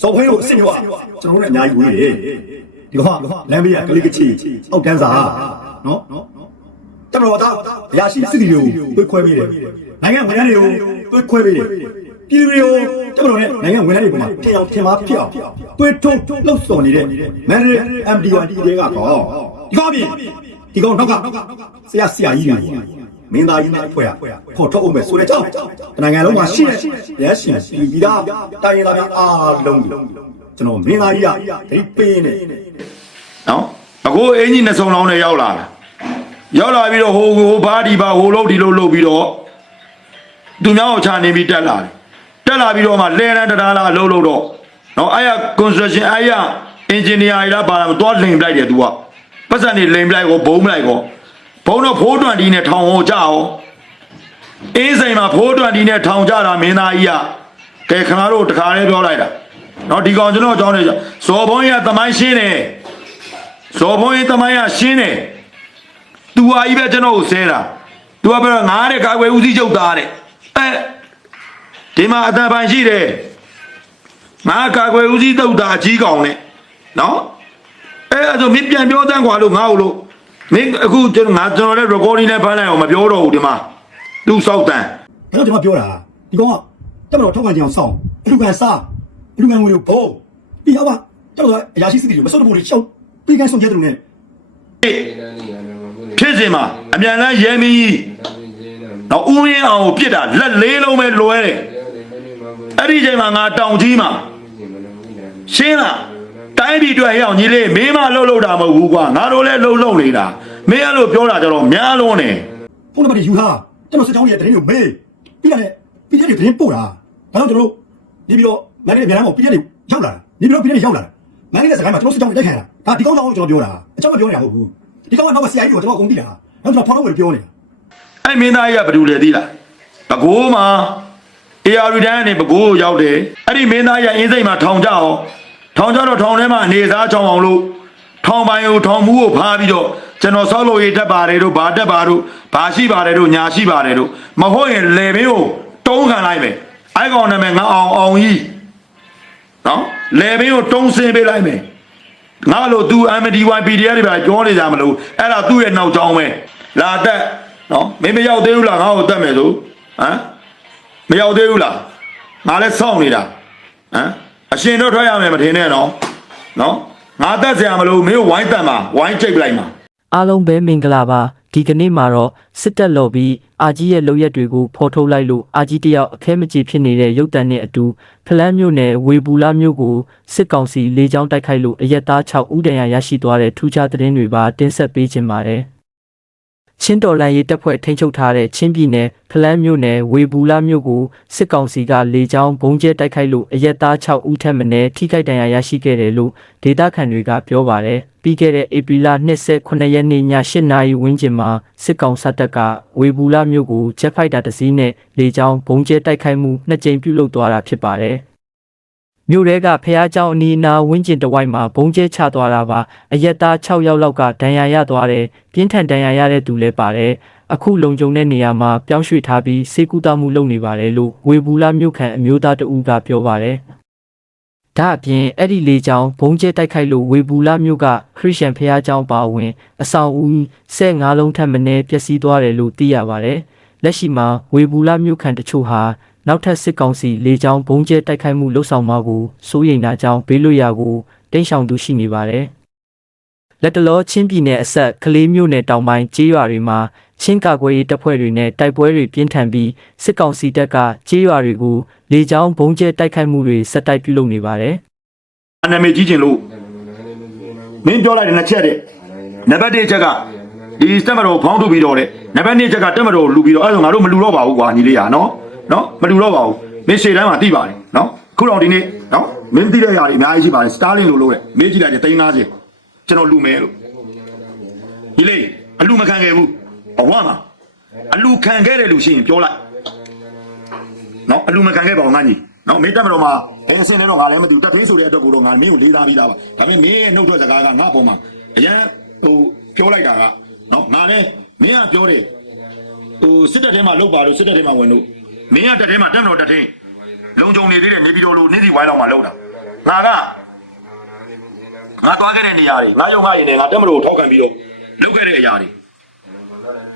စော်ဖွင့်လို့အစ်စ်မျိုးอ่ะကျွန်တော်တို့လည်းအများကြီးဝေးတယ်ဒီကောင်ကလမ်းဘေးကကလေးကချီအောက်တန်းစာနော်တမတော်သားအရာရှိစစ်တီတွေကိုတွေးခွဲပေးတယ်နိုင်ငံဝန်ထမ်းတွေကိုတွေးခွဲပေးတယ်ပြည်သူတွေကိုတမတော်နဲ့နိုင်ငံဝန်ထမ်းတွေပေါ်မှာထင်အောင်ထင်မှာဖြစ်အောင်တွေးထုံလှုပ်ဆော်နေတဲ့မန်ဒရ MD1 တွေကတော့ဒီကောင်ပြင်ဒီကောင်နောက်ကဆရာဆရာကြီးတွေ မင်းသားကြီးနဲ့အဖွဲ့ကဖော်ထုတ်အောင်ပဲဆိုတဲ့ကြောင့်နိုင်ငံလုံးမှာရှိတဲ့ရဲရှင်ပြည်ပြီးသားတိုင်းရင်းသားများအားလုံးကျွန်တော်မင်းသားကြီးကဒိတ်ပေးနေနော်အခုအင်ကြီးနှစ်စုံလောင်းနဲ့ရောက်လာတာရောက်လာပြီးတော့ဟိုဟိုဘာဒီဘာဟိုလို့ဒီလိုလုပ်ပြီးတော့သူများကိုချနေပြီးတက်လာတယ်တက်လာပြီးတော့မှလဲရန်တရားလာလှုပ်လို့တော့နော်အဲ့ရ construction အဲ့ရ engineer တွေလားပါလာမသွားလိန်ပလိုက်တယ် तू ကပတ်စံနေလိန်ပလိုက်ကိုဘုံပလိုက်ကို ဘုံတော့ဖိုးတွန်ဒီနဲ့ထောင်ဟောကြအောင်အေးစိန်မှာဖိုးတွန်ဒီနဲ့ထောင်ကြတာမင်းသားကြီးကကဲခဏတို့တခါလေးပြောလိုက်တာနော်ဒီကောင်ကျွန်တော်အကြောင်းလေးဇော်ဘုန်းကြီးကတမိုင်းရှင်းတယ်ဇော်ဘုန်းကြီးတမိုင်းကရှင်းတယ်သူဟာကြီးပဲကျွန်တော်ကိုဆဲတာသူကပြောငါတဲ့ကာကွယ်ဦးစီးချုပ်သားတဲ့အဲဒီမှာအတန်ပိုင်ရှိတယ်ငါကာကွယ်ဦးစီးတုတ်တာအကြီးကောင်နဲ့နော်အဲအဲ့ဒါဆိုမင်းပြန်ပြောတန်းကွာလို့ငါ့ကိုလို့ မင်းအခုကျွန်တော်ငါကျွန်တော်လည်း recording နဲ့ဖမ်းလိုက်အောင်မပြောတော့ဘူးဒီမှာ။ तू စောက်တန်းအဲ့တော့ကျွန်တော်ပြောတာဒီကောင်ကတက်မတော်ထောက်ခံကြအောင်စောင့်အလူကန်စားအလူကန်ငွေကိုဘိုးပြီးတော့တက်မတော်အရာရှိစစ်တီတွေမစောက်တဲ့ပုံတွေချောက်ပြီးကန်ဆုံးကြတဲ့လူနဲ့ဖြစ်စင်မှာအမြန်လန်းရဲမင်းကြီးတော့ဦးရင်းအောင်ကိုပြစ်တာလက်လေးလုံးပဲလွဲတယ်။အဲ့ဒီချိန်မှာငါတောင်ကြီးမှာရှင်းလား တိုင်းပြည်အတွက်ဟဲ့အောင်ကြီးလေးမင်းမလှုပ်လှုပ်တာမဟုတ်ဘူးကွာငါတို့လည်းလှုပ်လှုပ်နေတာမင်းအဲ့လိုပြောတာကြတော့များလုံးနေဖုန်းနံပါတ်တွေယူထားကျွန်တော်စစ်ကြောင်းရဲ့တရင်ကိုမေးပြီးတာနဲ့ပြီးတဲ့တရင်ပို့တာဒါတော့ကျွန်တော်တို့နေပြီးတော့မန်နေမြန်လမ်းပေါ်ပြီးတဲ့ရောက်လာတာနေပြီးတော့ပြီးတဲ့ရောက်လာတာမန်နေတဲ့စကားမှာကျွန်တော်စစ်ကြောင်းတိုက်ခိုင်တာဒါဒီကောင်ကြောင့်ကျွန်တော်ပြောတာအကြောင်းမပြောနေတာမဟုတ်ဘူးဒီကောင်ကတော့ဆရာကြီးကိုကျွန်တော်အကုန်သိတာတော့ကျွန်တော်ဖော်တော့ဝင်ပြောနေတာအဲ့မင်းသားကြီးကဘယ်သူလဲသိလားဘကိုးမှာအေယာရီတန်းကနေဘကိုးကိုရောက်တယ်အဲ့ဒီမင်းသားကြီးကအင်းစိတ်မှာထောင်ကြအောင် ထောင်ကြတော့ထောင်ထဲမှာအနေစားချောင်းအောင်လို့ထောင်ပိုင်ကိုထောင်မူးကိုဖားပြီးတော့ကျွန်တော်ဆောက်လို့ရတက်ပါတယ်တို့ဘာတက်ပါတို့ဘာရှိပါတယ်တို့ညာရှိပါတယ်တို့မဟုတ်ရင်လေမင်းကိုတုံးခံလိုက်မယ်အဲ့ကောင်နာမည်ငါအောင်အောင်ကြီးနော်လေမင်းကိုတုံးစင်းပေးလိုက်မယ်ငါလို့ तू MDY PDF တွေပါပြောနေကြမလို့အဲ့ဒါသူ့ရဲ့နောက်ကြောင်းပဲလာတက်နော်မင်းမရောက်သေးဘူးလားငါ့ကိုတက်မယ်ဆိုဟမ်မရောက်သေးဘူးလားငါလည်းစောင့်နေတာဟမ် အရှင်တော့ထွက်ရမယ်မထင်နဲ့နော်နော်ငါတက်စရာမလို့မင်းကိုဝိုင်းတက်မှာဝိုင်းချိတ်ပလိုက်မှာအားလုံးပဲမင်္ဂလာပါဒီကနေ့မှာတော့စစ်တပ်လော်ပြီးအာကြီးရဲ့လုပ်ရက်တွေကိုဖော်ထုတ်လိုက်လို့အာကြီးတယောက်အခဲမကြေဖြစ်နေတဲ့ရုပ်တံနဲ့အတူဖလန်းမြို့နယ်ဝေဘူးလာမြို့ကိုစစ်ကောင်စီလေကြောင်းတိုက်ခိုက်လို့အရက်သား6ဦးတန်ရာရရှိသွားတဲ့ထူးခြားသတင်းတွေပါတင်ဆက်ပေးခြင်းပါတယ် ချင်းတော်လန်ရေးတပ်ဖွဲ့ထိန်းချုပ်ထားတဲ့ချင်းပြည်နယ်ဖလန်းမြို့နယ်ဝေဘူးလာမြို့ကိုစစ်ကောင်စီကလေကြောင်းဘုံကျဲတိုက်ခိုက်လို့အရက်သား6ဦးထက်မနည်းထိခိုက်ဒဏ်ရာရရှိခဲ့တယ်လို့ဒေသခံတွေကပြောပါတယ်ပြီးခဲ့တဲ့ဧပြီလ29ရက်နေ့ည8နာရီဝန်းကျင်မှာစစ်ကောင်စတပ်ကဝေဘူးလာမြို့ကိုဂျက်ဖိုက်တာတစ်စီးနဲ့လေကြောင်းဘုံကျဲတိုက်ခိုက်မှုနှစ်ကြိမ်ပြုလုပ်သွားတာဖြစ်ပါတယ် မြို့ရဲကဖះเจ้าအနီးအနားဝင်းကျင်တဝိုက်မှာဘုံကျဲချသွားတာပါအရက်သား6ယောက်လောက်ကဒဏ်ရာရသွားတယ်ပြင်းထန်ဒဏ်ရာရတဲ့သူလည်းပါတယ်အခုလုံခြုံတဲ့နေရာမှာပြောင်းရွှေ့ထားပြီးစေကူတာမှုလုပ်နေပါတယ်လို့ဝေဘူးလာမြို့ခံအမျိုးသားတဦးကပြောပါတယ်ဒါအပြင်အဲ့ဒီလေကြောင်းဘုံကျဲတိုက်ခိုက်လို့ဝေဘူးလာမြို့ကခရစ်ယာန်ဖះเจ้าပါဝင်အဆောင်ဦး15လုံးထပ်မင်းပျက်စီးသွားတယ်လို့သိရပါတယ်လက်ရှိမှာဝေဘူးလာမြို့ခံတချို့ဟာ နောက်ထပ်စစ်ကောင်စီလေကြောင်းဘုံကျဲတိုက်ခိုက်မှုလှုပ်ဆောင်မှာကိုစိုးရိမ်တာကြောင့်ဘေးလွတ်ရာကိုတိမ်းရှောင်သူရှိနေပါတယ်လက်တလောချင်းပြည်နယ်အဆက်ကလေးမြို့နယ်တောင်ပိုင်းကျေးရွာတွေမှာချင်းကာကွယ်ရေးတပ်ဖွဲ့တွေနဲ့တိုက်ပွဲတွေပြင်းထန်ပြီးစစ်ကောင်စီတပ်ကကျေးရွာတွေကိုလေကြောင်းဘုံကျဲတိုက်ခိုက်မှုတွေဆက်တိုက်ပြုလုပ်နေပါတယ်အနာမည်ကြီးကျင်လို့မင်းပြောလိုက်တဲ့နှစ်ချက်တဲ့နံပါတ်1ချက်ကဒီတက်မတော်ဖောင်းထုတ်ပြီးတော့တဲ့နံပါတ်2ချက်ကတက်မတော်လူပြီးတော့အဲ့ဒါဆိုငါတို့မလူတော့ပါဘူးကွာညီလေးရနော် နော်မလူတော့ပါဘူးမင်းရှေ့တန်းမှာတိပါတယ်နော်ခုတော့ဒီနေ့နော်မင်းသိတဲ့ຢာတွေအများကြီးရှိပါတယ်စတားလင်းလို့လို့တဲ့မေးကြည့်လိုက်တဲ့350ကျွန်တော်လူမယ်လို့ညီလေးအလူမခံခဲ့ဘူးဘဝမှာအလူခံခဲ့တဲ့လူရှိရင်ပြောလိုက်နော်အလူမခံခဲ့ပါဘူးငါညီနော်မင်းတက်မတော်မှာအဲအစင်းလည်းတော့ငါလည်းမသိဘူးတက်သေးဆိုတဲ့အတွက်ကိုတော့ငါမင်းကိုလေးစားပြီးသားပါဒါပေမဲ့မင်းရဲ့နှုတ်ထွက်စကားကငါ့ပေါ်မှာအရန်ဟိုပြောလိုက်တာကနော်ငါလည်းမင်းကပြောတယ်ဟိုစစ်တပ်ထဲမှာလောက်ပါလို့စစ်တပ်ထဲမှာဝင်လို့ မင်းကတက်ထဲမှာတက်မတော်တက်ထင်းလုံကြုံနေသေးတယ်နေပြီးတော့လို့နေစီဝိုင်းလောက်မှာလောက်တာငါကငါသွားခဲ့တဲ့နေရာတွေငါယုံငါရင်နဲ့ငါတက်မလို့ထောက်ခံပြီးတော့လုပ်ခဲ့တဲ့အရာတွေ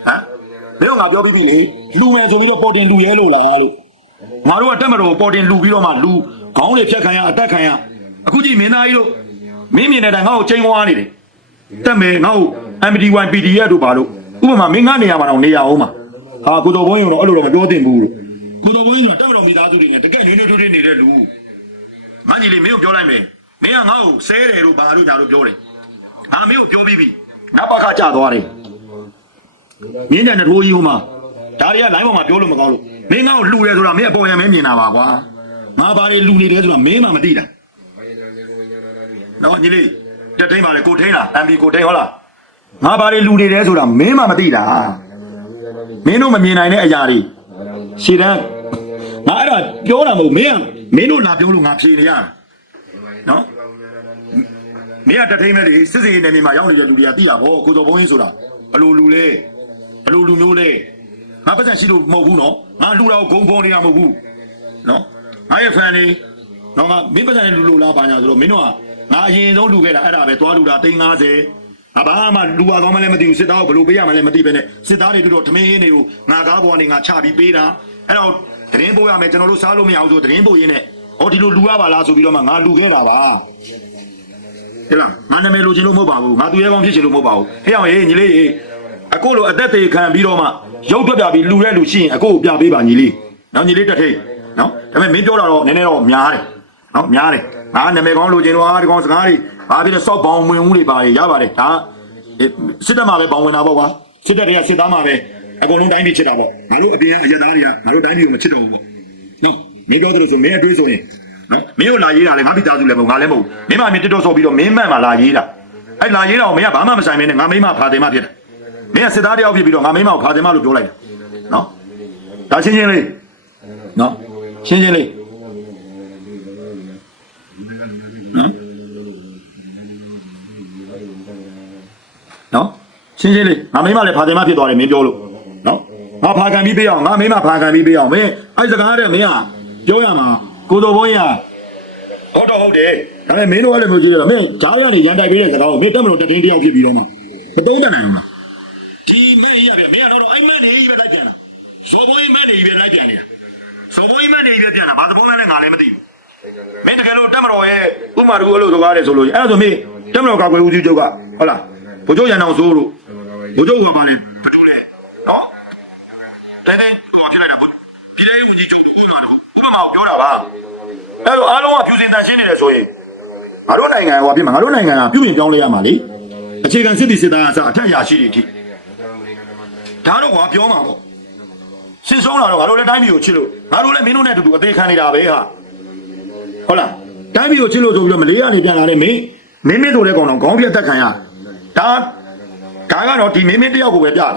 ဟမ်မင်းတို့ငါပြောပြီးပြီလေလူမယ်ဆိုပြီးတော့ပေါ်တင်လူရဲလို့လားလို့ငါတို့ကတက်မလို့ပေါ်တင်လူပြီးတော့မှလူခေါင်းတွေဖြတ်ခံရအတက်ခံရအခုကြည့်မင်းသားကြီးတို့မင်းမြင်တဲ့တိုင်ငါ့ကိုချိန်ဝါနေတယ်တက်မယ်ငါ့ကို MDY PDF တို့ပါလို့ဥပမာမင်းငါနေရာမှာတော့နေရအောင်ပါဟာကိုတော်ဘုန်းကြီးတော့အဲ့လိုတော့မပြောသင့်ဘူးလို့ ကိုတော်ဘုန်းကြီးဆိုတာတက်မလို့မိသားစုတွေနဲ့တကယ်နေနေတွေ့တွေ့နေတဲ့လူမကြီးလေးမင်းကိုပြောလိုက်မယ်မင်းကငါ့ကိုဆဲတယ်လို့ဘာလို့ညာလို့ပြောတယ်ဟာမင်းကိုပြောပြီးပြီနတ်ဘခကြသွားတယ်မင်းတဲ့နထိုးကြီးဟိုမှာဒါတွေကလိုင်းပေါ်မှာပြောလို့မကောင်းလို့မင်းငါ့ကိုလှူတယ်ဆိုတာမင်းအပေါ်ရမဲမြင်တာပါကွာငါဘာတွေလှူနေတယ်ဆိုတာမင်းမှမသိတာနော်ညီလေးတက်ထိန်ပါလေကိုထိန်လားအမ်ဘီကိုထိန်ဟုတ်လားငါဘာတွေလှူနေတယ်ဆိုတာမင်းမှမသိတာမင်းတို့မမြင်နိုင်တဲ့အရာတွေရှည်တန်းငါအဲ့ဒါ ပြောတာမဟုတ်မင်းကမင်းတို့လာပြောလို့ငါဖြေနေရတာနော်မင်းကတက်ထိန်မဲ့လေစစ်စစ်နေနေမှာရောက်နေတဲ့လူတွေကသိတာဗောကိုတော်ဘုန်းကြီးဆိုတာဘယ်လိုလူလဲဘယ်လိုလူမျိုးလဲငါပတ်စံရှိလို့မဟုတ်ဘူးနော်ငါလူတော်ဂုံဖုံနေတာမဟုတ်ဘူးနော်ငါရဲ့ fan လေးနော်ငါမင်းပတ်စံလူလူလားပါညာဆိုတော့မင်းတို့ကငါအရင်ဆုံးလူခဲ့တာအဲ့ဒါပဲသွားလူတာ350ငါဘာမှလူရကောင်းမလဲမသိဘူးစစ်သားကိုဘယ်လိုပေးရမလဲမသိပဲနဲ့စစ်သားတွေတို့တော့ထမင်းဟင်းတွေကိုငါကားပေါ်ကနေငါချပြီးပေးတာအဲ့တော့ သတင်းပို့ရမယ်ကျွန်တော်တို့စားလို့မရအောင်ဆိုသတင်းပို့ရင်းနဲ့ဟောဒီလိုလူရပါလားဆိုပြီးတော့မှငါလူခဲ့တာပါဟဲ့လားငါနာမည်လိုချင်လို့မဟုတ်ပါဘူးငါသူရဲကောင်းဖြစ်ချင်လို့မဟုတ်ပါဘူးဟဲ့အောင်ဟေးညီလေးဟေးအခုလိုအသက်သေးခံပြီးတော့မှရုပ်ထွက်ပြပြီးလူတဲ့လူရှိရင်အခုကိုပြပေးပါညီလေးနော်ညီလေးတက်ထိတ်နော်ဒါပေမဲ့မင်းပြောတာတော့နည်းနည်းတော့များတယ်နော်များတယ်ငါနာမည်ကောင်းလိုချင်တော့အားဒီကောင်စကားတွေဘာဖြစ်လဲစောက်ပေါင်ဝင်ဦးတွေပါရပါတယ်ဒါစစ်တပ်မှာပဲပေါင်ဝင်တာပေါ့ကွာစစ်တပ်တွေကစစ်သားမှာပဲ အကုန်လုံးတိုင်းပြည်ချစ်တာပေါ့ငါတို့အပြင်ကအရက်သားတွေကငါတို့တိုင်းပြည်ကိုမချစ်တော့ဘူးပေါ့နော်မင်းပြောသလိုဆိုမင်းအတွေးဆိုရင်နော်မင်းကိုလာရေးတာလေငါမိသားစုလည်းမဟုတ်ငါလည်းမဟုတ်မင်းမမင်းတက်တော့ဆိုပြီးတော့မင်းမှန်မှလာရေးတာအဲ့လာရေးတာကိုမင်းကဘာမှမဆိုင်မင်းနဲ့ငါမိမဖာတယ်မှဖြစ်တယ်မင်းကစစ်သားတယောက်ဖြစ်ပြီးတော့ငါမိန်းမကိုဖာတယ်မလို့ပြောလိုက်တယ်နော်ဒါချင်းချင်းလေးနော်ချင်းချင်းလေးနော်နော်ချင်းချင်းလေးငါမိန်းမလည်းဖာတယ်မဖြစ်သွားတယ်မင်းပြောလို့နော် ငါဖာခံပြီးပေးအောင်ငါမိန်းမဖာခံပြီးပေးအောင်မင်းအဲ့စကားတဲ့မင်းကပြောရမှာကိုတော်ဘုန်းကြီးကဟုတ်တော့ဟုတ်တယ်ဒါပေမဲ့မင်းတို့ကလည်းမျိုးကြည့်ရတာမင်းဂျားရနေရန်တိုက်ပေးတဲ့စကားကိုမင်းတက်မလို့တတင်းတယောက်ဖြစ်ပြီးတော့မှမတုံးတတ်နိုင်ဘူးလားဒီမဲ့ရပြမင်းကတော့အိမ်မက်နေကြီးပဲလိုက်ပြန်တာစောဘိုးကြီးမက်နေကြီးပဲလိုက်ပြန်နေတာစောဘိုးကြီးမက်နေကြီးပဲပြန်တာဘာသဘောလဲငါလည်းမသိဘူးမင်းတကယ်လို့တက်မတော်ရဲ့ဥမာတူအဲ့လိုစကားတယ်ဆိုလို့အဲ့ဒါဆိုမင်းတက်မတော်ကာကွယ်ဦးစီးချုပ်ကဟုတ်လားဘိုးချုပ်ရန်အောင်စိုးလို့ဘိုးချုပ်ကပါလေဘတူလေနော် တဲတဲဟိုဖြစ်လိုက်တာဘိုးပြည်လေးဦးစီးချုပ်ဥမာတော့ဥမာကိုပြောတာပါအဲ့တော့အားလုံးကဖြူစင်တန်ရှင်းနေတယ်ဆိုရင်ငါတို့နိုင်ငံဟောဖြစ်မှာငါတို့နိုင်ငံကပြုပြင်ပြောင်းလဲရမှာလေအခြေခံစစ်တီစစ်သားအစအထက်အရာရှိတွေအထိဒါတော့ကွာပြောမှာပေါ့ရှင်းဆုံးလာတော့ငါတို့လည်းတိုင်းပြည်ကိုချစ်လို့ငါတို့လည်းမင်းတို့နဲ့အတူတူအသေးခံနေတာပဲဟာဟုတ်လားတိုင်းပြည်ကိုချစ်လို့ဆိုပြီးတော့မလေးရနေပြန်လာတဲ့မင်းမင်းမင်းဆိုတဲ့ကောင်တော့ခေါင်းပြတ်တက်ခံရဒါကာကတော့ဒီမင်းမင်းတယောက်ကိုပဲပြတာ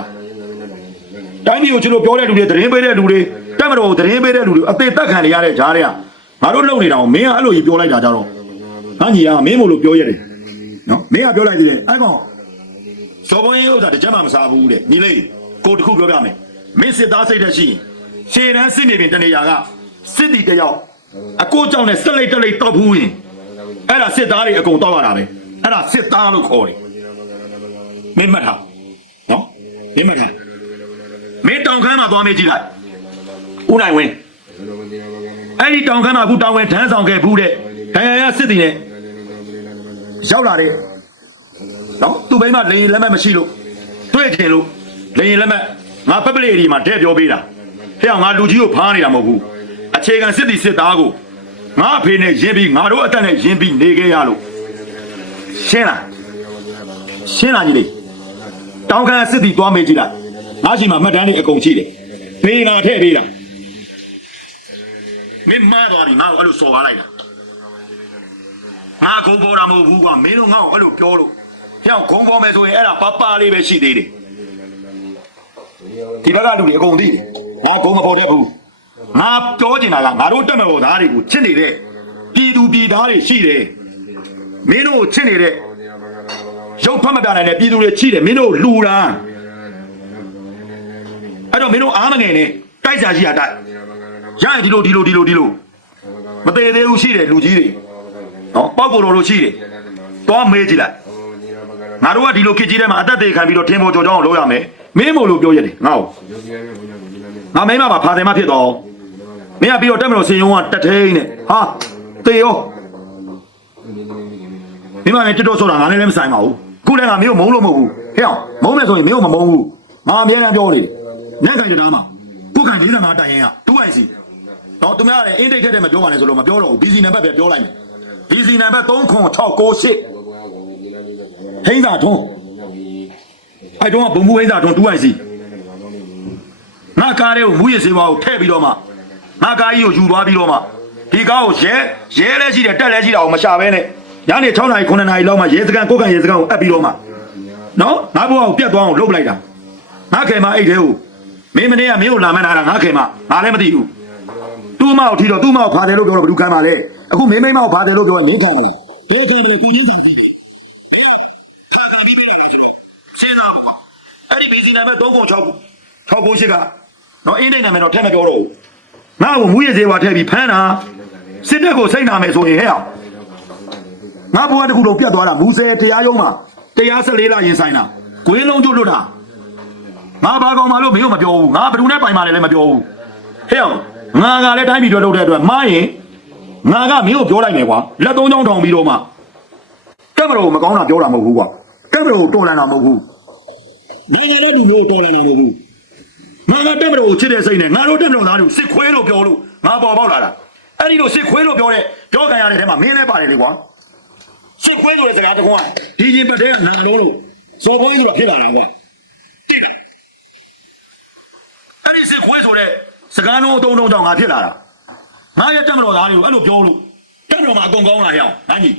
တိုင်းပြည်ကိုချစ်လို့ပြောတဲ့လူတွေသတင်းပေးတဲ့လူတွေတက်မတော်ကိုသတင်းပေးတဲ့လူတွေအသေးတက်ခံနေရတဲ့ဂျားတွေကငါတို့လုံနေတာကိုမင်းကအဲ့လိုကြီးပြောလိုက်တာကြတော့ငါညီကမင်းမို့လို့ပြောရတယ်နော်မင်းကပြောလိုက်သေးတယ်အဲ့ကောင်စော်ဘုံရေးဥစ္စာတစ်ချက်မှမစားဘူးတဲ့ညီလေးကိုတစ်ခုပြောပြမယ်မင်းစစ်သားစိတ်သက်ရှိရင်ရှေ့တန်းစစ်နေပြင်တနေရာကစစ်တီတယောက်အကိုကြောင့်နဲ့စက်လိုက်တက်လိုက်တောက်ဘူးရင်အဲ့ဒါစစ်သားတွေအကုန်တောက်ရတာပဲအဲ့ဒါစစ်သားလို့ခေါ်တယ်မင်းမှတ်ထားနော်မင်းမှတ်ထား မင်းတောင်ခမ်းမှာသွားမေးကြည့်လိုက်ဦးနိုင်ဝင်းအဲ့ဒီတောင်ခမ်းမှာအခုတောင်ဝင်ထမ်းဆောင်ခဲ့ဘူးတဲ့ဒဏ်ရာရစစ်တီနဲ့ရောက်လာတဲ့နော်သူ့ဘိမ်းမလေရင်လက်မှတ်မရှိလို့တွေ့တယ်လို့လေရင်လက်မှတ်ငါပက်ပလေးဒီမှာတဲ့ပြောပေးတာဟဲ့အောင်ငါလူကြီးကိုဖားနေတာမဟုတ်ဘူးအခြေခံစစ်တီစစ်သားကိုငါအဖေနဲ့ရင်းပြီးငါတို့အတက်နဲ့ရင်းပြီးနေခဲ့ရလို့ရှင်းလားရှင်းလားကြီးလေးတောင်ခံစစ်တီသွားမေးကြည့်လိုက် ငါရှိမှာမှတ်တမ်းတွေအကုန်ရှိတယ်ပေးတာထည့်ပေးတာမင်းမားသွားပြီငါ့ကိုအဲ့လိုစော်ကားလိုက်တာငါခုံပေါ်တာမဟုတ်ဘူးကွာမင်းတို့ငါ့ကိုအဲ့လိုပြောလို့ဟျောက်ခုံပေါ်မယ်ဆိုရင်အဲ့ဒါပပလေးပဲရှိသေးတယ်ဒီဘက်ကလူတွေအကုန်သိတယ်ငါခုံမပေါ်တတ်ဘူးငါပြောချင်တာကငါတို့တက်မပေါ်သားတွေကိုချစ်နေတဲ့ပြည်သူပြည်သားတွေရှိတယ်မင်းတို့ကိုချစ်နေတဲ့ရုပ်ဖတ်မပြနိုင်တဲ့ပြည်သူတွေချစ်တယ်မင်းတို့လူတာ အဲ့တော့မင်းတို့အားမငယ်နဲ့တိုက်စားကြီးရတိုက်ရရင်ဒီလိုဒီလိုဒီလိုဒီလိုမသေးသေးဘူးရှိတယ်လူကြီးတွေနော်ပေါက်ကိုတော်လို့ရှိတယ်တော့မေးကြည့်လိုက်ငါတို့ကဒီလိုခစ်ကြီးထဲမှာအသက်သေးခံပြီးတော့ထင်းပေါ်ကြော်ကြောင်းကိုလုပ်ရမယ်မင်းမို့လို့ပြောရတယ်ငါ့ကိုငါမိမမှာဖာတယ်မဖြစ်တော့မင်းကပြီးတော့တက်မလို့စင်ယုံကတက်ထိန်နဲ့ဟာတေရောမိမနဲ့တက်တော့ဆိုတာငါနဲ့လည်းမဆိုင်ပါဘူးခုလည်းငါမင်းကိုမုန်းလို့မဟုတ်ဘူးဟဲ့အောင်မုန်းမယ်ဆိုရင်မင်းကိုမမုန်းဘူးငါအမြဲတမ်းပြောနေတယ် ညက်ကြိုင်တာမှာခုခိုင်45တိုင်ရင်ကတူအိုင်စီတော့သူများလည်းအင်းတိတ်ထက်တဲ့မပြောပါနဲ့ဆိုလို့မပြောတော့ဘူး BC နံပါတ်ပဲပြောလိုက်မယ် BC နံပါတ်30698ဟိန်းသာထွန်းအဲ့တော့ကဘုံဘူးဟိန်းသာထွန်းတူအိုင်စီငါကားလေးကိုမူရစေပါကိုထည့်ပြီးတော့မှငါကားကြီးကိုယူသွားပြီးတော့မှဒီကားကိုရဲရဲလဲရှိတယ်တက်လဲရှိတာကိုမရှာဘဲနဲ့ညနေ6နာရီ9နာရီလောက်မှရဲစကန်ကိုကန်ရဲစကန်ကိုအပ်ပြီးတော့မှနော်ငါဘဝကိုပြတ်သွားအောင်လုပ်ပလိုက်တာငါခေမအိတ်သေးကို မင်းမနေ့ကမင်းကိုလာမနာတာငါခေမငါလည်းမသိဘူးသူ့မောက်ထီတော့သူ့မောက်ဖာတယ်လို့ပြောတော့ဘယ်သူခံပါလဲအခုမင်းမိန်းမောက်ဖာတယ်လို့ပြောရင်မင်းခံမလားဘယ်ခံတယ်ကိုကြီးဆောင်သိတယ်ခါခါပြီးပြလိုက်တယ်ကျွန်တော်စဉ်းစားပါအဲ့ဒီဘီစီနံပါတ်306 698ကနော်အင်းနေနာမည်တော့ထဲမပြောတော့ဘူးငါ့ကိုမူရစေဝါထဲပြီးဖမ်းတာစစ်တပ်ကိုစိတ်နာမယ်ဆိုရင်ဟဲ့အောင်ငါဘဝတစ်ခုလုံးပြတ်သွားတာမူဆယ်တရားရုံးမှာတရား14လရင်ဆိုင်တာဂွေးလုံးကျွတ်လွတ်တာ ငါဘာကောင်မှလို့မင်းတို့မပြောဘူးငါဘယ်သူနဲ့ပိုင်ပါလဲလည်းမပြောဘူးဟဲ့အောင်ငါကလည်းတိုင်းပြည်တွေလုပ်တဲ့အတွက်မားရင်ငါကမင်းကိုပြောလိုက်မယ်ကွာလက်သုံးချောင်းထောင်ပြီးတော့မှကက်မရာကိုမကောင်းတာပြောတာမဟုတ်ဘူးကွာကက်မရာကိုတော်လန်တာမဟုတ်ဘူးနိုင်ငံနဲ့လူမျိုးကိုတော်လန်တာမဟုတ်ဘူးငါကတက်မလို့ချစ်တဲ့စိတ်နဲ့ငါတို့တက်မလို့သားတို့စစ်ခွေးလို့ပြောလို့ငါပေါ်ပေါက်လာတာအဲ့ဒီလိုစစ်ခွေးလို့ပြောတဲ့ပြောခံရတဲ့ထဲမှာမင်းလည်းပါတယ်လေကွာစစ်ခွေးဆိုတဲ့စကားတကွာဒီချင်းပတ်တဲ့ကနာတော့လို့စော်ဘွေးဆိုတာဖြစ်လာတာကွာတိလားအဲ့ဒီစစ်ခွေးဆိုတဲ့ စကားလုံးအတုံးတုံးတောင်ငါဖြစ်လာတာငါရဲ့တက်မလို့သားတွေကိုအဲ့လိုပြောလို့တက်မလို့မှာအကုန်ကောင်းလာရအောင်ဟမ်ကြီး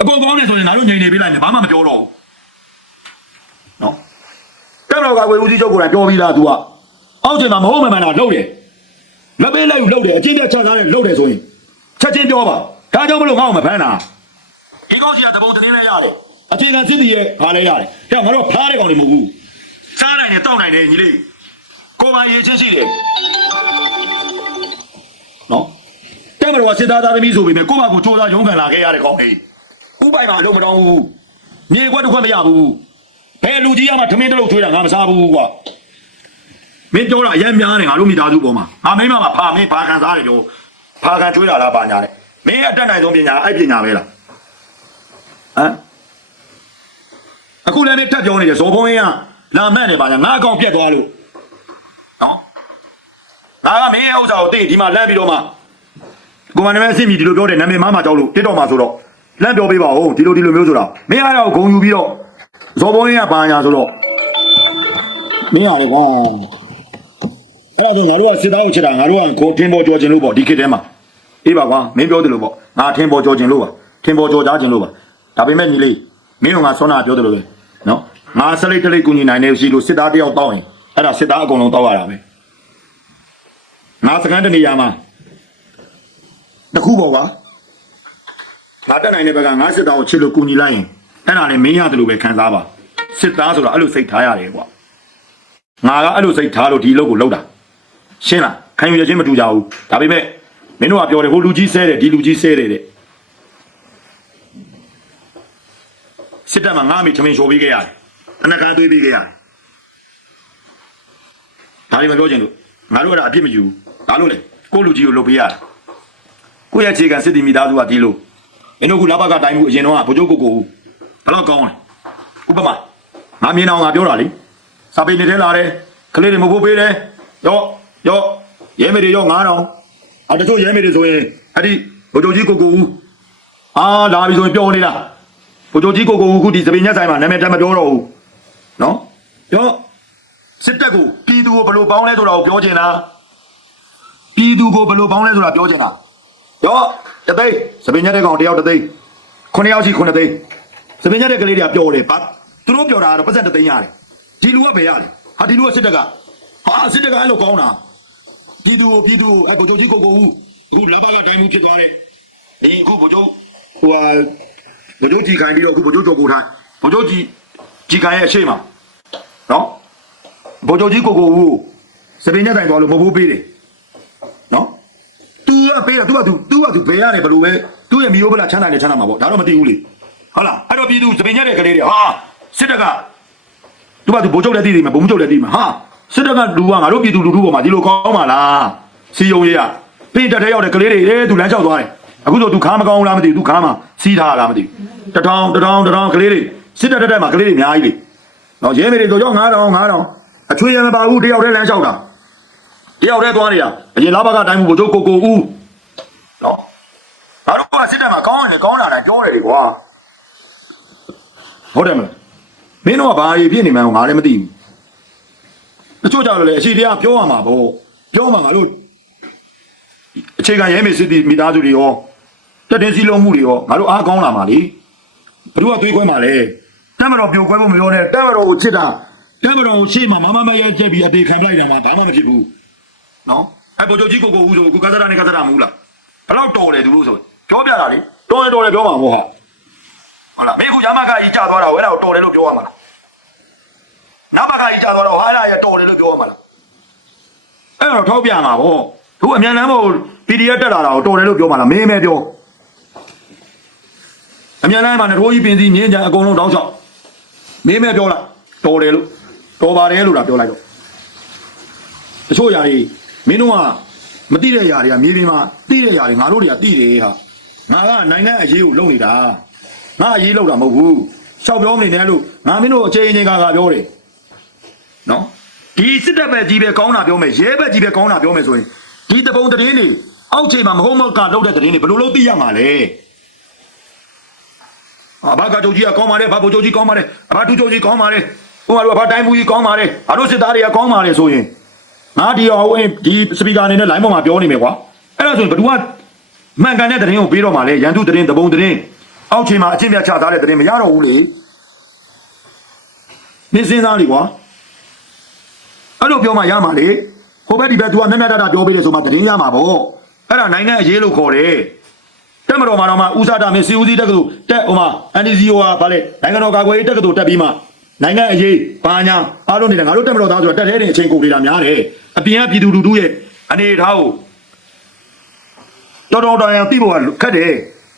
အကုန်ကောင်းနေဆိုရင်ငါတို့ငြိမ်နေပြလိုက်မယ်ဘာမှမပြောတော့ဘူးနော်တက်မတော်ကဝေဦးစီးချုပ်ကိုယ်တိုင်ပြောပြီးသား तू ကအောက်ချိန်မှာမဟုတ်မှန်မှန်တာလှုပ်တယ်လက်ပေးလိုက်ယူလှုပ်တယ်အချင်းပြချထားတယ်လှုပ်တယ်ဆိုရင်ချက်ချင်းပြောပါဒါကြောင့်မလို့ငါ့ကိုမဖမ်းတာဒီကောင်းစီကတပုံတင်းလေးရတယ်အခြေခံစစ်တီရဲ့ဟာလဲရတယ်ဟဲ့ငါတို့ဖားတဲ့ကောင်တွေမဟုတ်ဘူးစားနိုင်တယ်တောက်နိုင်တယ်ညီလေး ကိုယ်ပါရေးချင်းရှိတယ်နော်တက်မတော်ကစစ်သားသားသမီးဆိုပေမဲ့ကိုယ့်ဘာကိုစ조사ရုံးကန်လာခဲ့ရတဲ့ကောင်လေးဥပိုင်မှာအလုံးမတော်ဘူးမြေခွက်တစ်ခွက်မရဘူးဘယ်လူကြီးကမှထမင်းတစ်လုံးထွေးတာငါမစားဘူးကွာမင်းပြောတာအရင်များနေငါတို့မိသားစုပေါ်မှာငါမိမမှာဖာမင်းဘာခံစားတယ်ပြောဖာခံကျွေးတာလားဘာညာနဲ့မင်းအတက်နိုင်ဆုံးပညာအဲ့ပညာပဲလားဟမ်အခုလည်းမင်းတက်ပြောနေတယ်ဇော်ဘုံရင်ကလာမန့်နေပါညာငါအကောင်ပြက်သွားလို့ နော်ငါကမင်းရဲ့ဥစ္စာကိုတိဒီမှာလမ်းပြီးတော့မှကိုမနာမည်အဆင့်မြည်ဒီလိုပြောတယ်နာမည်မမကြောက်လို့တစ်တော့မှာဆိုတော့လမ်းပြောပေးပါဦးဒီလိုဒီလိုမျိုးဆိုတာမင်းအားရကိုဂုံယူပြီးတော့ဇော်ဘုံရင်ကဘာညာဆိုတော့မင်းရတယ်ကွာအဲ့ဒါဆိုငါတို့ကစစ်သားကိုချစ်တာငါတို့ကကိုထင်းပေါ်ကြောခြင်းလို့ပေါ့ဒီခေတ်ထဲမှာအေးပါကွာမင်းပြောတယ်လို့ပေါ့ငါထင်းပေါ်ကြောခြင်းလို့ပါထင်းပေါ်ကြောကြားခြင်းလို့ပါဒါပေမဲ့ညီလေးမင်းကငါဆွမ်းနာပြောတယ်လို့ပဲနော်ငါစလိတ်တလိတ်ကူညီနိုင်နေရှိလို့စစ်သားတယောက်တောင်းရင် အဲ့ဒါစစ်သားအကုန်လုံးတောင်းရတာပဲငါစကန်တနေရာမှာတခုပေါ့ကွာငါတက်နိုင်တဲ့ဘက်ကငါစစ်သားကိုချစ်လို့ကူညီလိုက်ရင်အဲ့ဒါလည်းမင်းရတယ်လို့ပဲခံစားပါစစ်သားဆိုတာအဲ့လိုစိတ်ထားရတယ်ကွာငါကအဲ့လိုစိတ်ထားလို့ဒီအလုပ်ကိုလုပ်တာရှင်းလားခံယူရခြင်းမတူကြဘူးဒါပေမဲ့မင်းတို့ကပြောတယ်ဟိုလူကြီးဆဲတယ်ဒီလူကြီးဆဲတယ်တဲ့စစ်တပ်မှာငါအမိထမင်းရှိုးပေးခဲ့ရတယ်တနက်ကားသွေးပေးခဲ့ရတယ် ဒါတွေမပြောချင်လို့ငါတို့ကတော့အပြစ်မယူဘူးဒါလို့လေကိုယ့်လူကြီးကိုလုပ်ပေးရတာကိုယ့်ရဲ့အခြေခံစစ်တီမိသားစုကဒီလိုမင်းတို့ကလာဘကတိုင်းမှုအရင်တော့ဗိုလ်ချုပ်ကိုကိုဦးဘယ်တော့ကောင်းလဲဥပမာငါမြင်အောင်ငါပြောတာလေစာပေနေထဲလာတယ်ကလေးတွေမဖို့ပေးတယ်ရောရောရဲမေတွေရော9000အတချို့ရဲမေတွေဆိုရင်အဲ့ဒီဘိုလ်ချုပ်ကြီးကိုကိုဦးအာလာပြီဆိုရင်ပြောနေတာဘိုလ်ချုပ်ကြီးကိုကိုဦးခုဒီစပင်းညက်ဆိုင်မှာနာမည်တက်မပြောတော့ဘူးနော်ရော စစ်တပ်ကိုပြည်သူကိုဘယ်လိုပေါင်းလဲဆိုတာကိုပြောချင်တာပြည်သူကိုဘယ်လိုပေါင်းလဲဆိုတာပြောချင်တာရောတသိန်းစပင်းညက်တဲ့ကောင်တယောက်တသိန်းခုနှစ်ယောက်ရှိခုနှစ်သိန်းစပင်းကြတဲ့ကလေးတွေကပျော်တယ်ပါသူတို့ပျော်တာကတော့ပတ်စံတသိန်းရတယ်ဒီလူကဘယ်ရလဲဟာဒီလူကစစ်တပ်ကဟာစစ်တပ်ကအဲ့လိုကောင်းတာပြည်သူကိုပြည်သူကိုအဲ့ဗိုလ်ချုပ်ကြီးကိုကိုဦးအခုလဘကတိုင်းမှုဖြစ်သွားတယ်ဒီအခုဗိုလ်ချုပ်ဟိုဟာဗိုလ်ချုပ်ကြီးခိုင်ပြီးတော့အခုဗိုလ်ချုပ်ကျော်ကိုထိုင်ဗိုလ်ချုပ်ကြီးကြီးခိုင်ရဲ့အရှိမနော် ဗိုလ်ချုပ်ကြီးကိုကိုဦးကိုစပင်းညက်တိုင်သွားလို့မဘိုးပေးတယ်နော်သူကပေးတာသူကသူသူကသူဘယ်ရတယ်ဘလို့ပဲသူ့ရဲ့မိရိုးဘလာချမ်းသာတယ်ချမ်းသာမှာပေါ့ဒါတော့မသိဘူးလေဟုတ်လားအဲ့တော့ပြည်သူစပင်းညက်တဲ့ကလေးတွေဟာစစ်တပ်ကသူကသူဗိုလ်ချုပ်လည်းသိတယ်မှာဗိုလ်ချုပ်လည်းသိမှာဟာစစ်တပ်ကလူကငါတို့ပြည်သူလူထုပေါ်မှာဒီလိုကောင်းပါလားစီယုံရေးကပင်တက်ထဲရောက်တဲ့ကလေးတွေအဲသူလမ်းလျှောက်သွားတယ်အခုဆိုသူခါမကောင်းလားမသိဘူးသူခါမှာစီးထားလားမသိဘူးတထောင်တထောင်တထောင်ကလေးတွေစစ်တပ်တက်တက်မှာကလေးတွေအများကြီးလေနော်ရဲမေတွေကိုရောက်9000 9000 အချွေရမပါဘူးတယောက်တည်းလမ်းလျှောက်တာတယောက်တည်းသွားနေတာအရင်လာဘကအတိုင်းဘိုးချုပ်ကိုကိုဦးနော်ငါတို့ကစစ်တပ်မှာကောင်းရင်လည်းကောင်းလာတယ်ပြောတယ်လေကွာဟုတ်တယ်မလားမင်းတို့ကဘာတွေဖြစ်နေမှန်းငါလည်းမသိဘူးတချို့ကြတော့လေအရှိတရားပြောရမှာပေါ့ပြောမှာငါတို့အခြေခံရဲမေစစ်တီမိသားစုတွေရောတက်တင်စီလုံးမှုတွေရောငါတို့အားကောင်းလာမှာလေဘ누구ကသွေးခွဲမှာလဲတက်မတော်ပြိုခွဲဖို့မပြောနဲ့တက်မတော်ကိုချစ်တာ တက်မတော်ကိုရှေ့မှာမမမရဲချက်ပြီးအသေးခံပလိုက်တာမှဘာမှမဖြစ်ဘူးနော်အဲ့ဗိုလ်ချုပ်ကြီးကိုကိုဦးဆိုကိုကသရနဲ့ကသရမဟုတ်လားဘယ်တော့တော်တယ်သူလို့ဆိုပြောပြတာလေတော်တယ်တော်တယ်ပြောမှာမဟုတ်ဟာဟုတ်လားမင်းကရမကကြီးကြာသွားတာဝဲတော့တော်တယ်လို့ပြောရမှာလားနောက်ဘက်ကကြီးကြာသွားတော့ဟာရရတော်တယ်လို့ပြောရမှာလားအဲ့တော့ထောက်ပြမှာဗောသူအမြန်လမ်းပေါ် PDF တက်လာတာကိုတော်တယ်လို့ပြောမှာလားမင်းမဲပြောအမြန်လမ်းမှာနဲ့ထိုးကြီးပင်စီမြင်းကြံအကုန်လုံးတောင်းလျှောက်မင်းမဲပြောလားတော်တယ်လို့ တော်ပါတယ်လို့လားပြောလိုက်တော့တချို့ຢာတွေမင်းတို့ကမသိတဲ့ຢာတွေကမြေပြင်မှာသိတဲ့ຢာတွေငါတို့တွေကသိတယ်ဟာငါကနိုင်ငံအရေးကိုလုပ်နေတာငါအရေးလုပ်တာမဟုတ်ဘူးရှောက်ပြောမနေနဲ့လို့ငါမင်းတို့အချိန်ချင်းကကပြောတယ် နော်ဒီစစ်တပ်ပဲကြီးပဲကောင်းတာပြောမယ်ရဲဘက်ကြီးပဲကောင်းတာပြောမယ်ဆိုရင်ဒီတပုံတရင်နေအောက်ချိန်မှာမဟုတ်မကလောက်တဲ့တရင်နေဘယ်လိုလုပ်သိရမှာလဲအဘာကကြိုကြီးကကောင်းပါလေဘာဘိုကြိုကြီးကောင်းပါလေအဘာတူကြိုကြီးကောင်းပါလေ ဟိုကတော့အဘာတိုင်းဘူးကြီးကောင်းပါလေအတို့စစ်သားတွေကကောင်းပါလေဆိုရင်ငါဒီအောင်ဝင်ဒီစပီကာအနေနဲ့ line ပေါ်မှာပြောနေမယ်ကွာအဲ့ဒါဆိုရင်ဘယ်သူကမှန်ကန်တဲ့တရင်ကိုပေးတော့မှာလဲရန်သူတရင်တပုံတရင်အောက်ချိန်မှာအချင်းမြတ်ချသားတဲ့တရင်မရတော့ဘူးလေမင်းစဉ်းစားလေကွာအဲ့လိုပြောမှရမှာလေဟိုဘက်ဒီဘက် तू ကမျက်မျက်တတပြောပေးတယ်ဆိုမှသတင်းရမှာပေါ့အဲ့ဒါနိုင်ငံအရေးလို့ခေါ်တယ်တက်မတော်မှာတော့မှဦးစားတာမင်းစီဦးစီးတက်ကတူတက်ဟိုမှာ NDCO ကဗာလေနိုင်ငံတော်ကာကွယ်ရေးတက်ကတူတက်ပြီးမှ နိုင်ငံအရေးဘာညာအားလုံးနေတယ်ငါတို့တက်မတော်သားဆိုတာတက်ထဲနေအချိန်ကုန်နေတာများတယ်အပြင်ကပြည်သူလူထုရဲ့အနေအထားကိုတော်တော်တော်ရန်သိဖို့ကခက်တယ်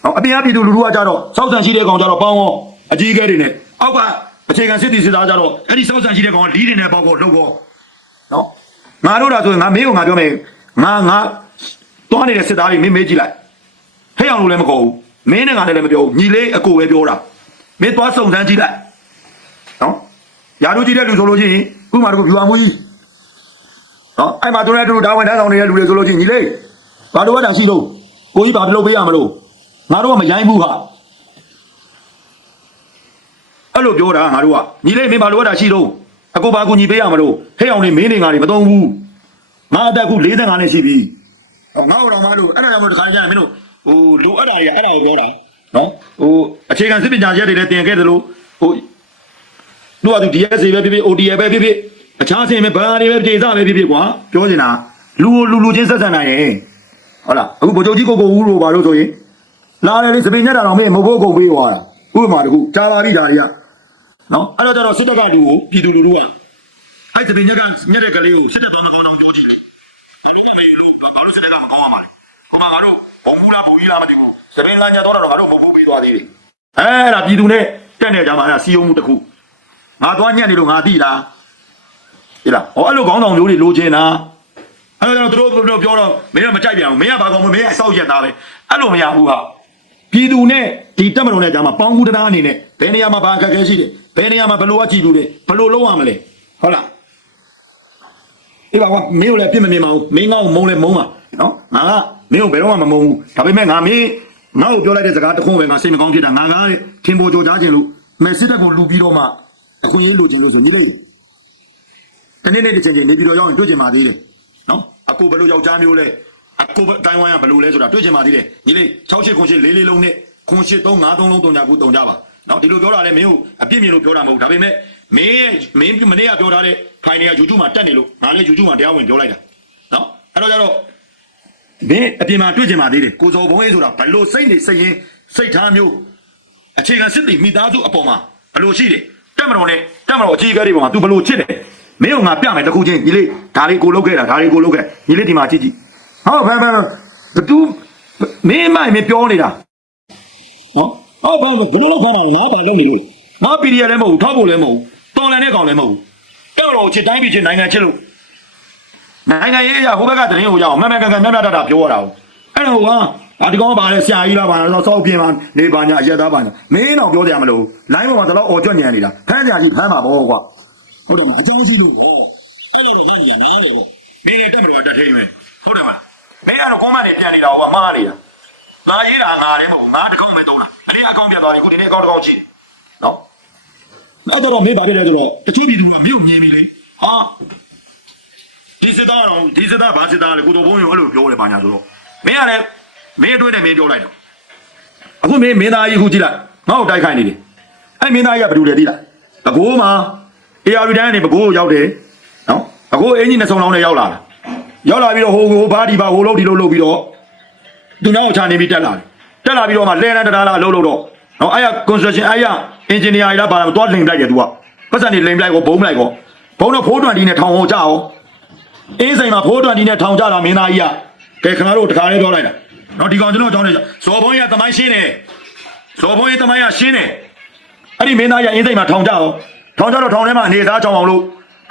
ဟောအပြင်ကပြည်သူလူထုကကြတော့စောက်ဆန်ရှိတဲ့ကောင်ကြတော့ပေါင်းရောအကြီးအကဲတွေနဲ့အောက်ကအခြေခံစစ်တီစစ်သားကြတော့အဲ့ဒီစောက်ဆန်ရှိတဲ့ကောင်ကလီးတွေနဲ့ပေါက်ကိုလှုပ်ကောနော်ငါတို့ဒါဆိုရင်ငါမင်းကိုငါပြောမယ်ငါငါတွားနေတဲ့စစ်သားတွေမင်းမေးကြည့်လိုက်ဟဲ့အောင်လို့လည်းမခေါ်ဘူးမင်းနဲ့ငါနဲ့လည်းမပြောဘူးညီလေးအကိုပဲပြောတာမင်းသွားစုံစမ်းကြည့်လိုက်နော် ရာတို့ကြည့်တဲ့လူဆိုလို့ချင်းခုမှတော့ဗျူဟာမူကြီးနော်အဲ့မှာတို့နဲ့တို့ဒါဝင်တန်းဆောင်နေတဲ့လူတွေဆိုလို့ချင်းညီလေးဘာလို့ဝတ်တာရှိလို့ကိုကြီးဘာလို့ပေးရမလို့ငါတို့ကမရိုင်းဘူးဟာအဲ့လိုပြောတာငါတို့ကညီလေးမင်းဘာလို့ဝတ်တာရှိလို့အကိုဘာကူညီပေးရမလို့ဟဲ့အောင်နေမင်းနေငါတွေမသုံးဘူးငါအသက်ခု45နှစ်ရှိပြီဟောငါ့ဟောတော်မလို့အဲ့ဒါကြောင့်မလို့တခါကြရင်မင်းတို့ဟိုလိုအပ်တာတွေကအဲ့ဒါကိုပြောတာနော်ဟိုအခြေခံစစ်ပညာရက်တွေလည်းတင်ခဲ့တယ်လို့ဟို တို့ကသူ DSA ပဲဖြစ်ဖြစ် ODA ပဲဖြစ်ဖြစ်အခြားအဆင့်ပဲဘာတွေပဲပြည်စားပဲဖြစ်ဖြစ်ကွာပြောနေတာလူကိုလူလူချင်းဆက်ဆံနိုင်ရင်ဟုတ်လားအခုဗိုလ်ချုပ်ကြီးကိုကိုဦးလို့ပါလို့ဆိုရင်လာတယ်လေစပင်ညက်တာတော့မင်းမဟုတ်ဘူးကုန်ပေးသွားတာဥပမာတခုကြာလာပြီဒါတွေကနော်အဲ့တော့ကျတော့စစ်တပ်ကလူကိုပြည်သူလူထုကအဲ့ဒီညကညတဲ့ကလေးကိုစစ်တပ်သားမကောင်းအောင်ပြောကြည့်တယ်အဲ့လိုမျိုးလို့ဘာလို့စစ်တပ်ကမကောင်းအောင်ပါလဲဟိုမှာငါတို့ဘုံဘူးလားဘုံကြီးလားမသိဘူးစပင်းလမ်းကြတော့ငါတို့ဘုံဘူးပြီးသွားသေးတယ်အဲ့ဒါပြည်သူနဲ့တက်နေကြမှာအဲ့ဒါစီယုံမှုတစ်ခု ငါသွားညက်နေလို့ငါသိလားဒီလားဟောအဲ့လိုခေါင်းဆောင်မျိုးတွေလိုချင်တာအဲ့တော့သူတို့ပြောတော့မင်းကမကြိုက်ပြန်ဘူးမင်းကဘာကောင်မမင်းကအဆောက်ရက်သားပဲအဲ့လိုမရဘူးဟာပြည်သူနဲ့ဒီတက်မတော်နဲ့ကြာမှာပေါင်းကူတရားအနေနဲ့ဘယ်နေရာမှာဘာအခက်အခဲရှိတယ်ဘယ်နေရာမှာဘယ်လိုအကြည့်လူတွေဘယ်လိုလုပ်ရမလဲဟုတ်လားအေးပါကွာမင်းကိုလည်းပြစ်မမြင်ပါဘူးမင်းငါ့ကိုမုန်းလဲမုန်းပါနော်ငါကမင်းကိုဘယ်တော့မှမမုန်းဘူးဒါပေမဲ့ငါမင်းငါ့ကိုပြောလိုက်တဲ့စကားတစ်ခုပဲငါစိတ်မကောင်းဖြစ်တာငါကားတဲ့ထင်ပေါ်ကြိုကြားခြင်းလို့မက်စစ်တပ်ကိုလူပြီးတော့မှ အခွင့်အရေးလိုချင်လို့ဆိုညီလေးတနေ့နေ့တစ်ချိန်ချိန်နေပြီးတော့ရောက်ရင်တွေ့ချင်ပါသေးတယ်နော်အကိုဘယ်လိုယောက်ျားမျိုးလဲအကိုတိုင်းဝိုင်းကဘယ်လိုလဲဆိုတာတွေ့ချင်ပါသေးတယ်ညီလေး68ခွန်8 4 4လုံးနဲ့ခွန်8 3 5 3လုံးတုံညာကူတုံကြပါနော်ဒီလိုပြောတာလဲမင်းကိုအပြစ်မြင်လို့ပြောတာမဟုတ်ဒါပေမဲ့မင်းရဲ့မင်းမနေ့ကပြောထားတဲ့ဖိုင်တွေက YouTube မှာတက်နေလို့ငါလည်း YouTube မှာတရားဝင်ပြောလိုက်တာနော်အဲ့တော့ကျတော့မင်းအပြင်မှာတွေ့ချင်ပါသေးတယ်ကိုစော်ဘုံရေးဆိုတာဘယ်လိုစိတ်နေစိတ်ရင်းစိတ်ထားမျိုးအခြေခံစစ်တီမိသားစုအပေါ်မှာဘယ်လိုရှိတယ် တက်မတော်နဲ့တက်မတော်အကြီးအကဲတွေပေါ်မှာ तू ဘယ်လိုချစ်တယ်မင်းကငါပြမယ်တစ်ခုချင်းညီလေးဒါလေးကိုလုတ်ခဲ့တာဒါလေးကိုလုတ်ခဲ့ညီလေးဒီမှာကြည့်ကြည့်ဟုတ်ဖမ်းဖမ်းဘသူမင်းမိုင်မပြောနေတာဟောဟောဘာလို့ဘယ်လိုလုပ်ခေါ်မှာလဲငါဘာလုပ်နေလို့ငါ PDF လည်းမဟုတ်ဘူးထောက်ဖို့လည်းမဟုတ်ဘူးတော်လန်တဲ့ကောင်လည်းမဟုတ်ဘူးအဲ့တော့ချစ်တိုင်းပြည်ချစ်နိုင်ငံချစ်လို့နိုင်ငံရေးအရာဟိုဘက်ကတရင်ဟိုရအောင်မမကန်ကန်မြတ်မြတ်တတာပြောရတာဟုတ်အဲ့တော့ဟာ အာဒီကောင်ကပါလဲဆရာကြီးလားပါလားစောက်ပြင်းပါနေပါညာအရက်သားပါညာမင်းတော့ပြောကြရမလို့လိုင်းပေါ်မှာတော့အော်ကြွညံနေတာဖမ်းကြကြီးဖမ်းပါဘောကွာဟုတ်တယ်မအကြောင်းရှိလို့ပေါ့အဲ့လိုတော့ညံနားတယ်ပေါ့မင်းတက်မလို့တက်ထိန်မယ်ဟုတ်တယ်မလားမင်းကတော့ကွန်မန့်နဲ့ပြန်နေတာဟောမှားနေတာငါရေးတာငါလည်းမဟုတ်ငါတကောင်းမသုံးတာအဲ့ဒီအကောင့်ပြတ်သွားရင်ခုဒီနေ့အကောင့်တကောင့်ချိနော်အဲ့တော့မင်းပါတယ်လေဆိုတော့တချို့ပြည်သူကမြို့မြင်ပြီလေဟာဒီစစ်သားတော့ဒီစစ်သားဘာစစ်သားလဲကိုတော်ဘုံရောအဲ့လိုပြောတယ်ပါညာဆိုတော့မင်းကလည်း မင်းအတွင်းနဲ့မင်းပြောလိုက်တော့အခုမင်းမင်းသားကြီးခုကြည့်လိုက်ငါ့ကိုတိုက်ခိုင်းနေတယ်အဲ့မင်းသားကြီးကဘယ်သူလဲသိလားဘကိုးမှာ AR တန်းကနေဘကိုးကိုရောက်တယ်နော်ဘကိုးအင်ကြီးနဲ့ဆုံလောင်းနဲ့ရောက်လာတာရောက်လာပြီးတော့ဟိုဟိုဘာဒီဘာဟိုလုံးဒီလုံးလုံးပြီးတော့သူနောက်ချနေပြီးတက်လာတယ်တက်လာပြီးတော့မှလဲလန်းတရာလာအလုံးလုံးတော့နော်အဲ့ရ construction အဲ့ရ engineer ကြီးလားပါလာတော့လိန်လိုက်တယ်သူကပတ်စံနေလိန်လိုက်ကောဘုံလိုက်ကောဘုံတော့ဖိုးတွန်ဒီနဲ့ထောင်ဟောကြအောင်အင်းစိန်မှာဖိုးတွန်ဒီနဲ့ထောင်ကြတာမင်းသားကြီးကကဲခင်ဗျားတို့တခါလေးပြောလိုက်တာ နော်ဒီကောင်ကျွန်တော်ကြောင်းနေဇော်ဘုံကြီးကတမိုင်းရှင်းတယ်ဇော်ဘုံကြီးတမိုင်းကရှင်းတယ်အဲ့ဒီမင်းသားရအင်းစိတ်မှာထောင်ကြတော့ထောင်ကြတော့ထောင်ထဲမှာအနေသားကြောင်အောင်လို့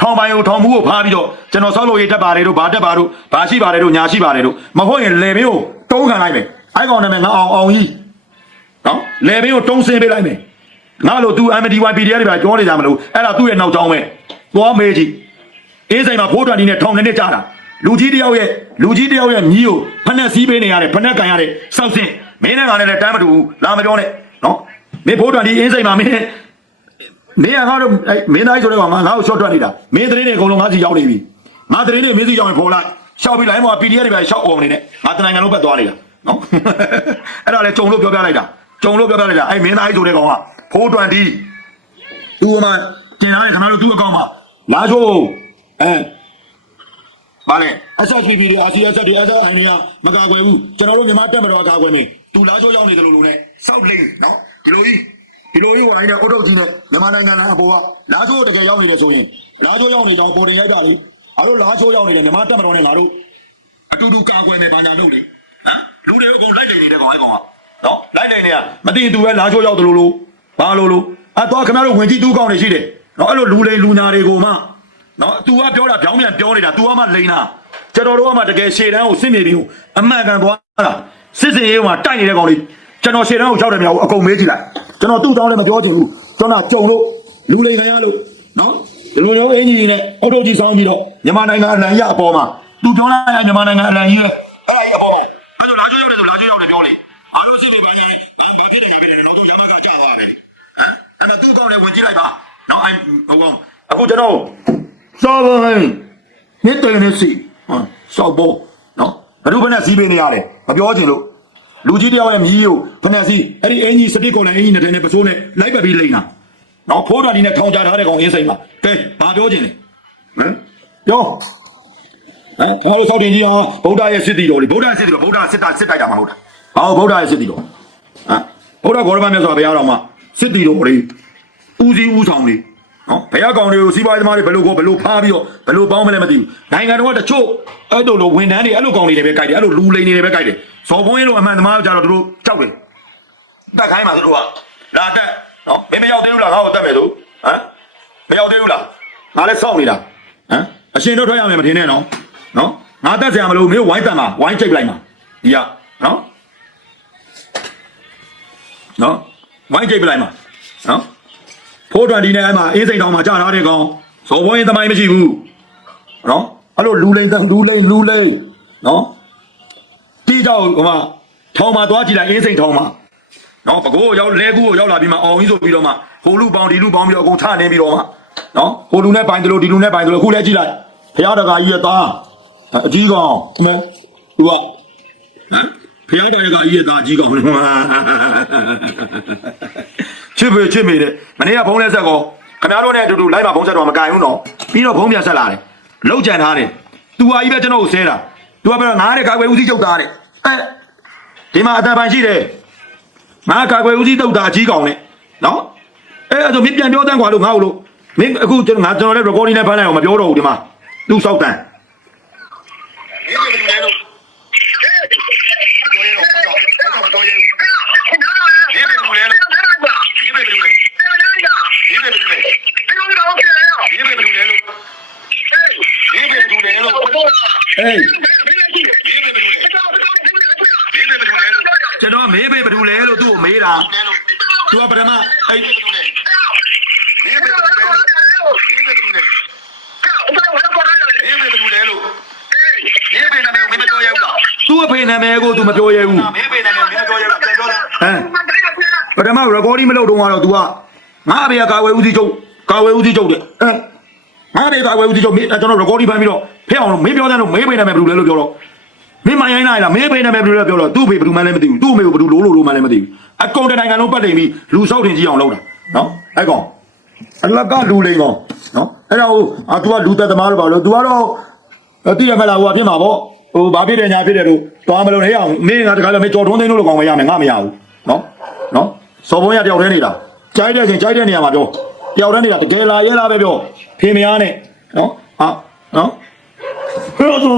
ထောင်ပိုင်ကိုထောင်မှုကိုဖားပြီးတော့ကျွန်တော်ဆောက်လို့ရေးတက်ပါတယ်တို့ဘာတက်ပါတို့ဘာရှိပါတယ်တို့ညာရှိပါတယ်တို့မဟုတ်ရင်လေမင်းကိုတုံးခံလိုက်မယ်အဲ့ကောင်နာမည်ငါအောင်အောင်ကြီးနော်လေမင်းကိုတုံးစင်းပေးလိုက်မယ်ငါလို့ तू MDY PDF တွေပါပြောနေကြမလို့အဲ့ဒါသူ့ရဲ့နောက်ကြောင်းပဲသွားမေးကြည့်အင်းစိတ်မှာဖိုးတွန်ဒီနဲ့ထောင်နေနေကြတာ လူကြီးတယောက်ရဲ့လူကြီးတယောက်ရဲ့မြီးကိုဖက်နဲ့စီးပေးနေရတယ်ဖက်နဲ့ကန်ရတဲ့စောက်စင်းမင်းနဲ့ငါနဲ့လည်းတမ်းမတူဘူးလာမပြောနဲ့နော်မင်းဖိုးတွန်ဒီအင်းစိတ်မှာမင်းမင်းကငါတို့အဲ့မင်းသားကြီးဆိုတဲ့ကောင်ငါငါ့ကို short ထွက်နေတာမင်းသတင်းတွေအကုန်လုံးငါစီရောက်နေပြီငါသတင်းတွေမင်းစီရောက်ရင်ပေါ်လိုက်ရှောက်ပြီးလိုက်မှာ PDF တွေပဲရှောက်အောင်နေနဲ့ငါတနိုင်ငံလုံးပတ်သွားနေတာနော်အဲ့ဒါလေကြုံလို့ပြောပြလိုက်တာကြုံလို့ပြောပြလိုက်တာအဲ့မင်းသားကြီးဆိုတဲ့ကောင်ကဖိုး20သူ့မှာတင်လာတယ်ခင်ဗျားတို့သူ့အကောင့်မှာလာချိုးအဲ ပါလေ SSPP တွေ RCS တွေ SSI တွေကမကာကွယ်ဘူးကျွန်တော်တို့မြန်မာတက်မတော်ကာကွယ်နေသူလာချိုးရောက်နေတယ်လို့လို့နဲ့စောက်လိမ့်နော်ဒီလိုကြီးဒီလိုကြီးဝိုင်းနဲ့အုတ်တုတ်ကြီးနဲ့မြန်မာနိုင်ငံလားအပေါ်ကလာချိုးတကယ်ရောက်နေတယ်ဆိုရင်လာချိုးရောက်နေတော့ပေါ်တင်ရိုက်ကြလေအားတို့လာချိုးရောက်နေတယ်မြန်မာတက်မတော်နဲ့ငါတို့အတူတူကာကွယ်နေပါညာလို့လေဟမ်လူတွေအကုန်လိုက်နေနေတဲ့ကောင်အဲ့ကောင်ကနော်လိုက်နေနေရမသိရင်သူပဲလာချိုးရောက်တယ်လို့လို့ဘာလို့လို့အတော့ခင်ဗျားတို့ဝင်ကြည့်တူးကောင်တွေရှိတယ်နော်အဲ့လိုလူလိန်လူညာတွေကိုမှ နော် तू ကပြောတာပြောင်းပြန်ပြောနေတာ तू ကမှလိန်တာကျွန်တော်တို့ကမှတကယ်ရှေ့တန်းကိုစစ်မြေပြင်ကိုအမှန်ကန်သွားတာစစ်စင်ရေးကမှတိုက်နေတဲ့ကောင်တွေကျွန်တော်ရှေ့တန်းကိုရောက်တယ်မြောက်အကုန်မေးကြည့်လိုက်ကျွန်တော်သူ့တောင်းလည်းမပြောချင်ဘူးကျွန်တော်ကြုံလို့လူလိန်ခံရလို့နော်ဒီလိုမျိုးအင်ဂျင်နဲ့အော်တိုကြီးဆောင်းပြီးတော့မြန်မာနိုင်ငံအလံရအပေါ်မှာသူပြောလိုက်တဲ့မြန်မာနိုင်ငံအလံကြီးရဲ့အဲ့ဒီအပေါ်အဲ့လိုလာကြရောက်တယ်ဆိုလာကြရောက်တယ်ပြောလေအားလုံးစစ်တွေပါညာဘာဖြစ်တယ်ညာဖြစ်တယ်တော့ရမကကြာသွားတယ်ဟမ်အဲ့တော့သူ့ကောင်းလည်းဝင်ကြည့်လိုက်ပါနော်အဲ့ဟိုကောင်အခုကျွန်တော် စောဘဟင်းမြစ်တယ်နေစီဟမ်စောဘောနော်ဘယ်သူဘယ်နဲ့စီးပေးနေရတယ်မပြောချင်လို့လူကြီးတယောက်ရဲ့မြည်ကိုဖက်စီအဲ့ဒီအင်ကြီးစတစ်ကိုလည်းအင်ကြီးနဲ့တဲ့ပစိုးနဲ့လိုက်ပတ်ပြီးလိမ့်တာနော်ဖိုးတော်ဒီနဲ့ထောင်ချထားတဲ့ကောင်အင်းစိမ်မှာကဲဘာပြောချင်လဲဟမ်ပြောဟမ်ကျွန်တော်တို့စောက်တင်ကြီးဟာဗုဒ္ဓရဲ့စစ်တီတော်လေဗုဒ္ဓရဲ့စစ်တီတော်ဗုဒ္ဓစစ်တာစစ်တိုက်တာမဟုတ်တာဘာလို့ဗုဒ္ဓရဲ့စစ်တီတော်ဟမ်ဗုဒ္ဓဂေါရမမြတ်စွာဘုရားတော်မှာစစ်တီတော်လေဦးစီးဦးဆောင်လေ နော်ဘုရားကောင်တွေကိုစီးပွားရေးသမားတွေဘယ်လိုကိုဘယ်လိုဖားပြီးတော့ဘယ်လိုပေါင်းမလဲမသိဘူးနိုင်ငံတော်ကတချို့အဲ့လိုလိုဝန်ထမ်းတွေအဲ့လိုကောင်တွေလည်းပဲကြိုက်တယ်အဲ့လိုလူလိန်တွေလည်းပဲကြိုက်တယ်ဇော်ဘုန်းကြီးတို့အမှန်သမားကြတော့သူတို့ကြောက်တယ်တက်ခိုင်းပါသူတို့ကလာတက်နော်မင်းမရောက်သေးဘူးလားငါ့ကိုတက်မယ်သူဟမ်မရောက်သေးဘူးလားငါလည်းစောင့်နေတာဟမ်အရှင်တို့ထွက်ရမယ်မထင်နဲ့နော်နော်ငါတက်စရာမလိုမင်းဝိုင်းတက်မှာဝိုင်းချိတ်လိုက်မှာဒီကနော်နော်ဝိုင်းချိတ်ပလိုက်မှာနော် ဖိုးတွန်ဒီနဲ့အဲ့မှာအေးစိန်တောင်မှာကြာထားတဲ့ကောင်ဇော်ဘွင်းသမိုင်းမရှိဘူးနော်အဲ့လိုလူလိန်တန်လူလိန်လူလိန်နော်တီးတော့ဟိုမှာထောင်မှာသွားကြည့်လိုက်အေးစိန်ထောင်မှာနော်ပကိုးရောက်လဲကူကိုရောက်လာပြီးမှအောင်ကြီးဆိုပြီးတော့မှဟိုလူပေါင်းဒီလူပေါင်းပြီးတော့အကုန်ထနေပြီးတော့မှနော်ဟိုလူနဲ့ပိုင်တယ်လို့ဒီလူနဲ့ပိုင်တယ်လို့ခုလဲကြည့်လိုက်ဖရားတကာကြီးရဲ့သားအကြီးကောင်အမေသူကဟမ်ဖရားတကာကြီးရဲ့သားအကြီးကောင် ချစ်ပေချစ်မေတဲ့မနေ့ကဖုန်းလဲဆက်ကောခင်ဗျားတို့နဲ့အတူတူလိုက်ပါဖုန်းဆက်တော့မကင်ဘူးနော်ပြီးတော့ဖုန်းပြန်ဆက်လာတယ်လောက်ကြံထားတယ်သူဟာကြီးပဲကျွန်တော်ကိုဆဲတာသူကပြောငါတဲ့ကာကွယ်ဦးစီးချုပ်သားတဲ့အဲဒီမှာအတန်ပိုင်ရှိတယ်ငါကာကွယ်ဦးစီးချုပ်သားအကြီးကောင်နဲ့နော်အဲအဲ့ဒါဆိုမင်းပြန်ပြောတန်းကွာလို့ငါ့ကိုလို့မင်းအခုကျွန်တော်ငါကျွန်တော်လည်း recording နဲ့ဖမ်းလိုက်အောင်မပြောတော့ဘူးဒီမှာသူစောက်တန် ဒီဘယ်သူလဲလို့ဒီဘယ်သူလဲလို့ဟေးဒီဘယ်သူလဲဒီဘယ်သူလဲကျွန်တော်မေးပေးဘယ်သူလဲလို့သူ့ကိုမေးတာသူကပထမအဲ့ဒီဘယ်သူလဲလို့ဒီဘယ်သူလဲဒီဘယ်သူလဲလို့ဒီဘယ်နာမည်မပြောရဘူးလားသူ့အဖေနာမည်ကိုသူမပြောရဘူးမေးပေးနာမည်မပြောရဘူးကျွန်တော်ဟမ်ပထမ recording မလုပ်တော့တော့ तू ကငါအဖေကကာဝယ်ဦးစီးချုပ် ကာဝယ်ဦးစီးချုပ်တဲ့ဟမ်ငါအဖေကာဝယ်ဦးစီးချုပ်မင်းကျွန်တော် recording ဖမ်းပြီးတော့ဖဲအောင်လို့မင်းပြောတဲ့လို့မေးပေးနာမည်ဘယ်လိုလဲလို့ပြောတော့မင်းမရိုင်းလိုက်လားမေးပေးနာမည်ဘယ်လိုလဲပြောတော့သူ့အဖေဘယ်သူမှလည်းမသိဘူးသူ့အမေကိုဘယ်သူလိုလိုလိုမှလည်းမသိဘူးအကုန်တနိုင်ငံလုံးပတ်တင်ပြီးလူဆောက်တင်ကြီးအောင်လုပ်တာနော်အဲ့ကောင်အလကလူလိန်ကောင်နော်အဲ့ဒါဟိုအာ तू ကလူသက်သမားလို့ပါလို့ तू ကတော့သိရမလားဟိုဖြစ်မှာပေါ့ဟိုဘာဖြစ်တယ်ညာဖြစ်တယ်လို့သွားမလို့နေရအောင်မင်းငါတခါလည်းမင်းကြော်ထွန်းသိန်းလို့လို့ကောင်မရမယ်ငါမရဘူးနော်နော်စော်ဘုံရတယောက်တည်းနေတာကြိုက်တဲ့ချင်းကြိုက်တဲ့နေရာမှာပြော တယောက်တည်းနေတာတကယ်လာရဲလားပဲပြောဖေမရနဲ့နော်ဟာနော်ဟဲ့ဆို